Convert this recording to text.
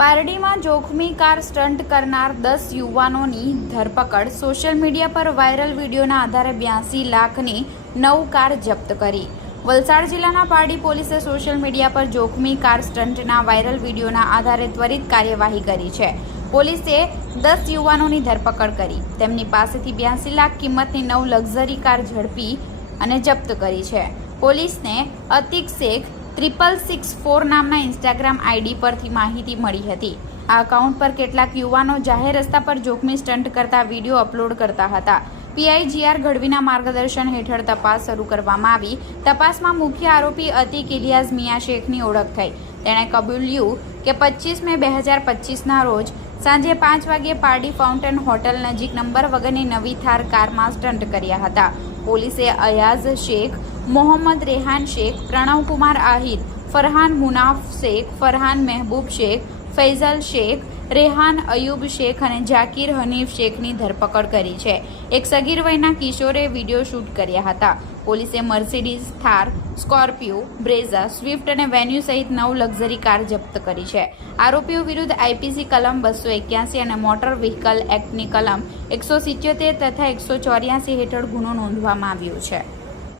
પારડીમાં જોખમી car stunt કરનાર દસ યુવાનોની ધરપકડ. સોશિયલ મીડિયા પર વાયરલ વિડીયોના આધારે બ્યાસી લાખની નવ કાર જપ્ત કરી. વલસાડ જિલ્લાના પારડી પોલીસે સોશિયલ મીડિયા પર જોખમી કાર સ્ટન્ટના વાયરલ વિડીયોના આધારે ત્વરિત કાર્યવાહી કરી છે. પોલીસે દસ યુવાનોની ધરપકડ કરી. તેમની પાસેથી બ્યાસી લાખ કિંમતની નવ લક્ઝરી કાર ઝડપી અને જપ્ત કરી છે. પોલીસને Atik Shaikh triple six four નામના ઇન્સ્ટાગ્રામ આઈડી પરથી માહિતી મળી હતી. આ અકાઉન્ટ પર કેટલાક યુવાનો જાહેર રસ્તા પર જોખમી સ્ટન્ટ કરતા વીડિયો અપલોડ કરતા હતા. પીઆઈજીઆર ગઢવીના માર્ગદર્શન હેઠળ તપાસ શરૂ કરવામાં આવી. તપાસમાં મુખ્ય આરોપી અતિક ઇલિયાઝ મિયા શેખની ઓળખ થઈ. તેણે કબૂલ્યું કે પચીસ મે બે હજાર પચીસના રોજ સાંજે પાંચ વાગ્યે પારડી ફાઉન્ટેન હોટલ નજીક નંબર વગરની નવી થાર કારમાં સ્ટન્ટ કર્યા હતા. પોલીસે અયાઝ શેખ મોહમ્મદ રેહાન શેખ પ્રણવકુમાર આહિર, ફરહાન મુનાફ શેખ, ફરહાન મહેબૂબ શેખ, ફૈઝલ શેખ, રેહાન અયુબ શેખ અને ઝાકીર હનીફ શેખની ધરપકડ કરી છે. એક સગીર વયના કિશોરે વીડિયો શૂટ કર્યા હતા. પોલીસે Mercedes, Thar, Scorpio, Brezza, Swift અને વેન્યુ સહિત નવ લક્ઝરી કાર જપ્ત કરી છે. આરોપીઓ વિરુદ્ધ આઈપીસી કલમ બસો એક્યાસી અને મોટર વ્હીકલ એક્ટની કલમ એકસો સિત્યોતેર તથા એકસો ચોર્યાસી હેઠળ ગુનો નોંધવામાં આવ્યો છે.